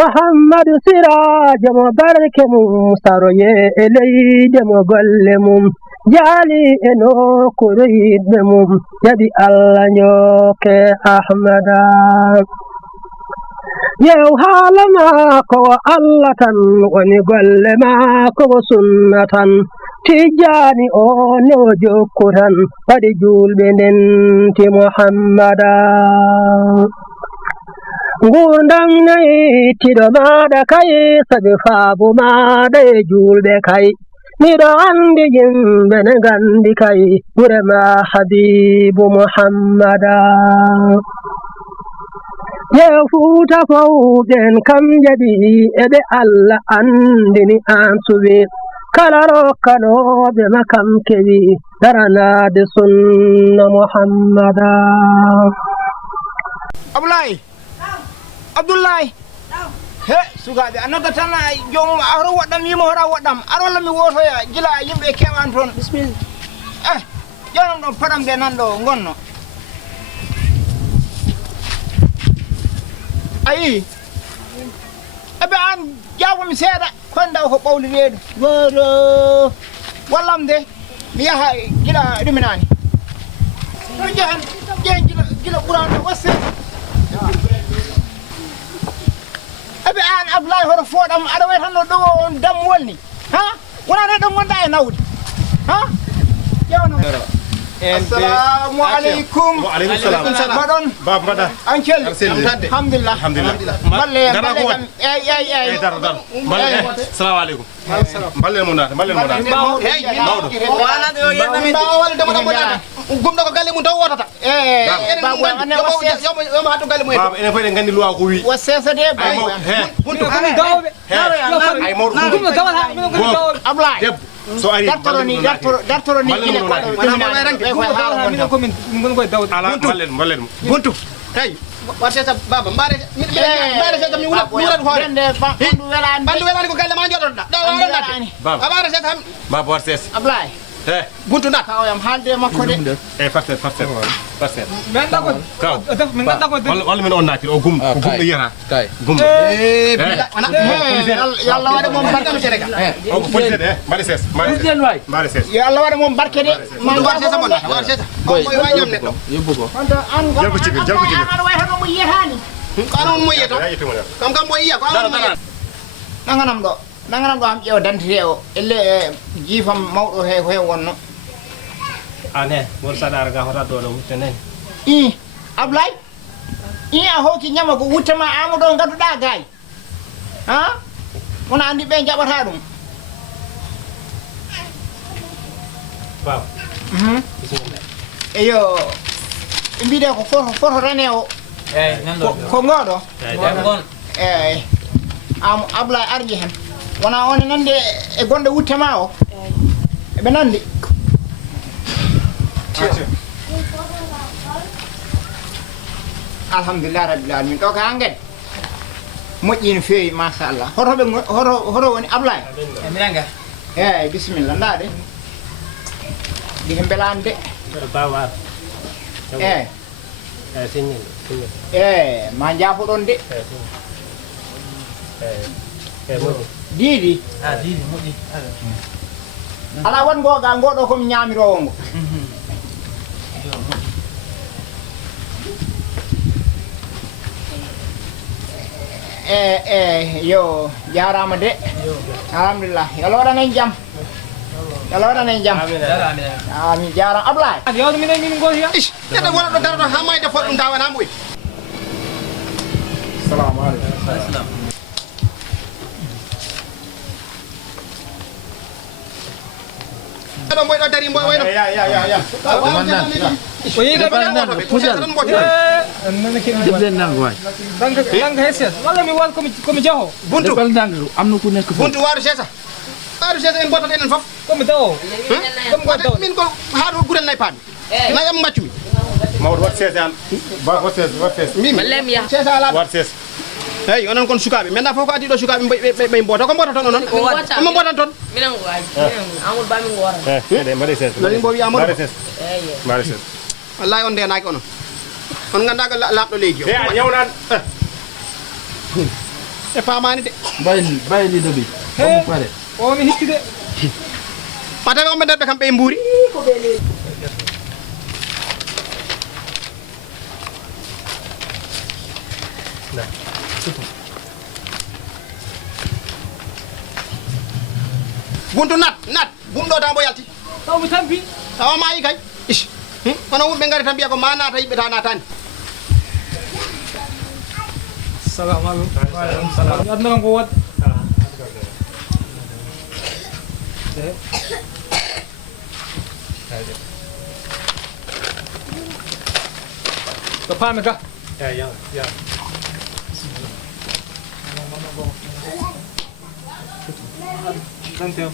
محمد سراج مبارك مستروي إلي دم قلمم جالي إنو كريد مم يدي الله نيوك أحمدا يو حالما كو الله تن ونقل ما كو سنة تجاني أونو جوكران فدجول بننتي محمدا ngurdam nayi tido maada kay sabi faabu maada e julbe kay miɗo andi yimɓe ne gandi kay ɓurema habibu muhammada yew fuuta fawɗen kam jadi eɓe allah andini an suɓi kala rokkanoɓe makam kewi daranade sunna muhammada Abdoulaye he sugaɓe a noddatana jom aro waɗɗam yimo hora waɗɗam arolla mi wotoya gila yimɓe kewan toon bisimilla ƴewnan ɗon paɗam de nanɗo gonno ayi eɓe an jabomi seeɗa koye daw ko ɓawli reedu woro wallam de mi yaha gila ɗuminani no jehen gila ɓuranɗo wasse aɓe an Abdoulaye hoto fooɗam aɗa way tan no ɗo on dam wolni ha wonani ɗon gonɗa e nawde ha ƴewno assalamu aleykum mbaɗon baba mbaɗa an celli alhamdulillah balle eyyi salamu aleykum ballen mo naata mawɗo gumɗo ko galle mum taw wotata yomo hatto galle mum baba enen fof eɗen gandi loi ko wi wa sesade Abdoulaye so ari dartoro ni ballen buntu tay warseta baba mbare seta mi wurat hoore bandu welani ko galle ma joɗoɗa ɗo waɗoɗa baba abare seta baba war ses Abdoulaye he buntu nat kawyam haalde makko de farset men ɗako kaw min gadda ko walla min on natir o gumɗo ko gumɗo yiyata gumɗo yo Allah waɗe moom barke no serega o ko police de mbaɗe ses mbaɗe ses yo Allah waɗe moom barke de war sesa koye way ñam neɗɗo jalko cibir aɗa way tan omo yiyatani ko anon mo yiyato kam mo yiya ko anon mo yiya nanganam ɗo am ƴeewa dentité o elle jiifam mawɗo he ko he wonno ane won saɗara ga hota dole wutte nani i Abdoulaye i a hawti ñama ko wuttema Amadou gadduɗa gaay ha wona andi ɓe jaɓata ɗum baba eyo ɓe mbiɗe ko foto rene o ko ngoɗo eyyi Abdoulaye arji hen wona on nande e gonɗo wuttema o eɓe nandi alhamdulillah rabbil alamin ɗo ka hangen moƴƴi no feewi machallah hoto woni Abdoulaye minanga eyyi bisimilla ndaɗe ɗihe belani de baba eyyi signil eyyi ma jaafoɗon de Didi moƴƴi ala won goga ngoɗo komi ñamirowo ngo yo jarama de alhamdulillah yalla waɗanen jaam amin jarama Abdoulaye yawde min gooti ya neɗɗo wona ɗo daroɗo ha mayde fot ɗum dawanamo ɓoy salamu aleykum ɗo mboy ɗo dari mboy wayno o yiga danga heses walla mi wad komi jaho buntu waru sesa en botat enen foof komi dawo min ko haɗo ɓuren nayi paami nayi am maccumi mawɗo wat ses an wat ses sesa ala wat ses eyyi onon kon sukaɓe maintenant fof ko addi ɗo sukaɓe ɓe mbota ko mbota toon onon omo mbotan toon Amadou Ba min ngora mbaɗe ses nani mbo wi Amadou mbaɗe ses wallahi on ndenaki onon on ganda ko laaɓɗo leydi o a ñawnan e famani de bayli dobi Hey. pare O mi hitti de. patabe on be kambe e mburi buntu nat bum do tambo yalti Taw mi tampi. tawa mayi kay ish kono wumbe ngari tan biya ko ma nata yibbe ta natani Assalamu alaikum. Waalaikum salam. Adna ko wat. Ko pame ka. Ya. Thank you.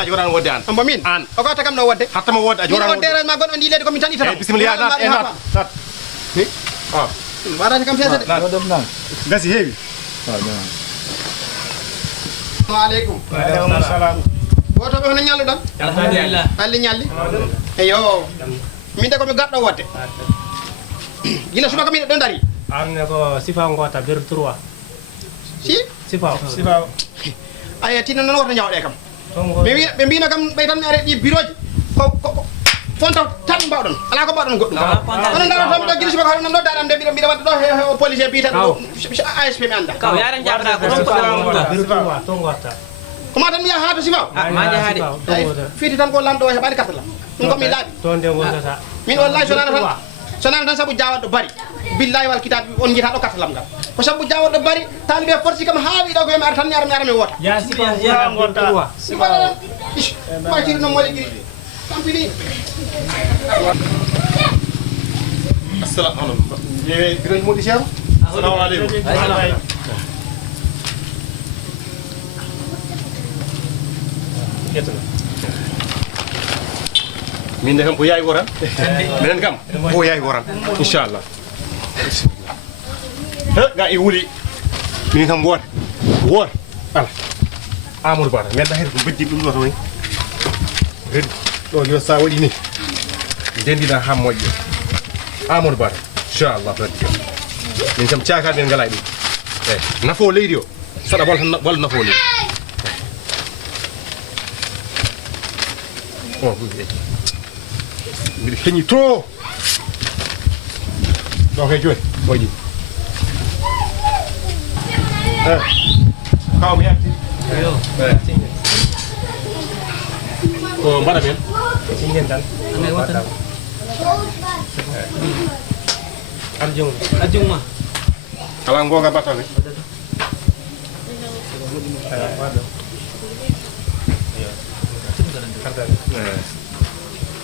a joran wodde an ambo min an o gata kam no wadde hatta mo wodde a min joran wodde ren ma gon on dilede ko min tan itata bismillah nat warata kam fesa de dom nan gasi heewi assalamu alaikum aleykum salam woto be hono nyallu dan Alhamdulillah. alli nyalli eyo min de ko mi gaddo wadde gila suba ko min don dari An ko sifa ngota bir 3. si Sifa. ay tinno non woto nyawde kam Tongo. be mbino kam bay tan are di biroji ko fonta tan bawdon ala ko bawdon goddo kono ndara tam do gila suba ko non do daram de bido wadde do he police bi tan ASP mi anda Kau yaran jabra ko Sifa ko ngota bir 3 tongota. kuma tan mi ya hato siba Maja hade. Tongota. fiti tan ko lamdo he bani kartala dum ko mi laabi Tonde ngota. min wallahi sonana tan sabu jawat do bari billahi wal kitab on jita do kartalam gal ko sabu jawat do bari talibe forci kam haawi do ko mi ar tan ñaram wota Ya sifa ngota. ma ci no moli gi tampini assalamu aleykum ye biroji modi cheikh assalamu aleykum min de kam ko yayi woran minen kam ko yayi woran inchallah ga e wuli min kam wor ala amadou bara men da hen ko beddi dum do to ni red do yo sa wadi ni dendina ha moƴƴo amadou bara inchallah rabbi min kam ciaka den galay dum nafo leydi o sada wal nafo leydi o mbiɗa heñi to ɗo kay joni moƴƴi kaw mi yalti ko mbaɗa men Singen tan. Ane watan. Arjung. Ajung mah. ala gonga battane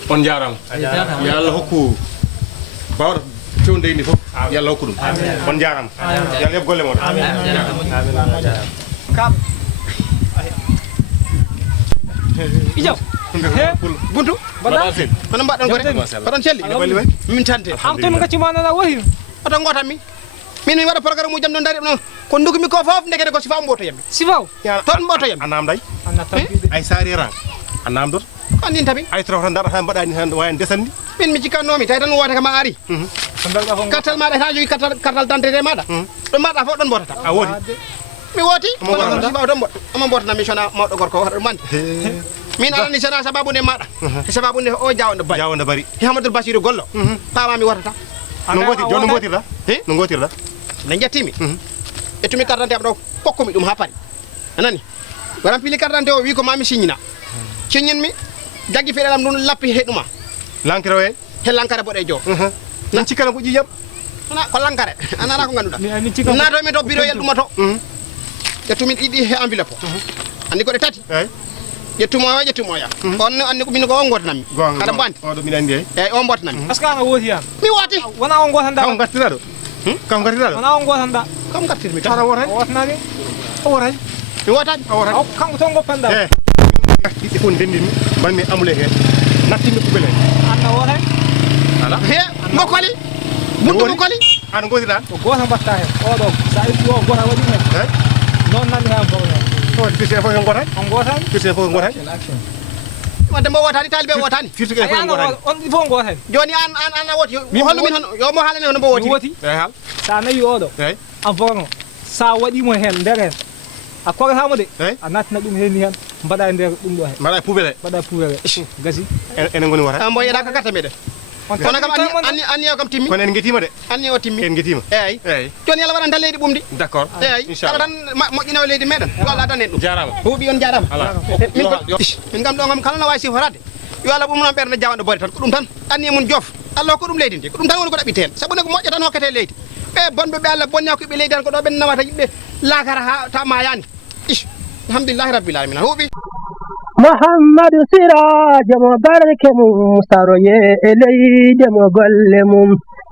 on jarama yo Allah hokku bawɗo fewde ndi fof yo Allah hokku ɗum on jarama yo Allah heɓ golle moɗon Kam. Ijaw. buntu Bada. kono mbadon gore kono celli min tante Am ton ngati mana na wahi. oto ngota mi min mi wada programme mu jam don dari non ko ndugumi ko fof ndegede ko sifa mboto yammi Sifaw. ton mboto yammi anam day Anna tampi de. ay sari ran anam dot andin tabi ay tro tan dara tan mbaɗani tan wayen desandi min mi cikkannomi tay tan wote kama ari Sandal ga fonga. kartal maɗa ta jogi kartal dantete maɗa ɗum maɗa fof ɗon mbotata a wodi mi woti Omo wota. sifa ton mbot omo mbotana mission mawɗo gorko waɗa ɗum mande min alani sana sababu nde maɗa sababu nde o jawonɗo bari jawonde bari Hamadou Bassirou Gollo pama mi watata no goti joni no gotirɗa He? no gotirɗa nde jettimi ettumi carte d'identité am ɗo kokkumi ɗum ha pari anani waran pili carte d'identité o wi ko mami signina signinmi jaggi feɗelam ɗum lappi heɗuma lankiro e he lankare boɗejo nan cikkana ko ƴiƴam ana ko lankare anana ko ganduɗa Mi ani cika. natomi to bureau yel ɗumato ƴettumi ɗiɗi he enveloppe andi koɗe tati eyyi ƴettumoya on andi ko min ko on gotanammi gonga aɗa bandi oɗo mbiɗa andi eyyi eyyi on botanammi Aska na woti ya. mi woti Wana on gotan kam da. gartira ɗo kam gartira ɗo Wana on gotan da. kam gartirmi tara tan wotani Watna ni. o wotani mi wotani a wotani Aw kan to ngopanda. e ɗiɗɗi fof ndendinmi mbanmi amule hen nattinmi ɓuɓele Anna wota. ala he mokoli buntu mokoli ano gotiɗa Ko gotan batta he. O do. Sa itti o gota wadi he. eyyi Non nan ha ko. o firti fof en gotani On gotan. firti fof en gotani Action. wadde mo wotani talibe wotani firtuke ko ngorani on il faut ngoten joni an woti hollu min hono yo mo halane hono mo woti woti eyi hal sa nayi oɗo eyi avant sa waɗimo hen nder hen a koratamo de eyi a nattina ɗum henni hen mbaɗa e nder ɗum ɗo he mbaɗa poubelle mbaɗa poubelle gasi enen goni wata mbo yeɗa ka gatta meɗen kono kam anni o kam timmi kono en guetima de anni o timmi en guetima eyyi eyyi joni yalla waɗanta leydi ɓumdi d'accord eyyi kala tan moƴƴinawo leydi meɗen yo Allah danen ɗum jarama huuɓi on jarama ala min kam ɗo kam kala no wawi siforade yo Allah ɓumnon ɓerde jawanɗo bode tan ko ɗum tan anni mum joof Allah ko ɗum leydi ndi ko ɗum tan woni ko ɗaɓɓiten saabu ne ko moƴƴo tan hokkete leydi ɓe bonɓe ɓe Allah bonna ko ɓe leydi tan ko ɗo ɓe nawata yimɓe lakara ha ta mayani alhamdulillahi rabbil alamin huuɓi muhammadu sirajo mo barke mum saroye e leyde mo golle mum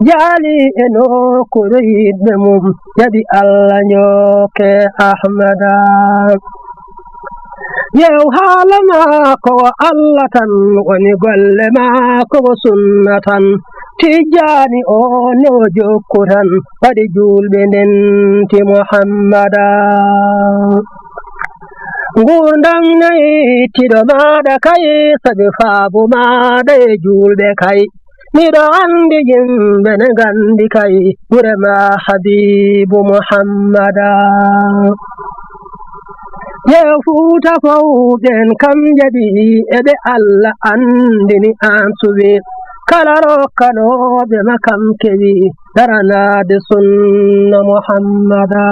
jaali e nokkure yiɗɓe mum jaɓi Allah nyoke ahmada yew haala maako o Allah tan woni golle maako o sunna tan tijjani o ne o jokku tan waɗi julɓe ndenti muhammada ngurdam nayi tiɗo maɗa kay sabi faabu maɗa e julɓe kay miɗo andi yimɓe ne gandi kay ɓurema habibu muhammada yew fuuta fawɗen kam jaɓi eɓe Allah andini an suwi kala rokkanoɓe ma kam kewi daranade sunna muhammada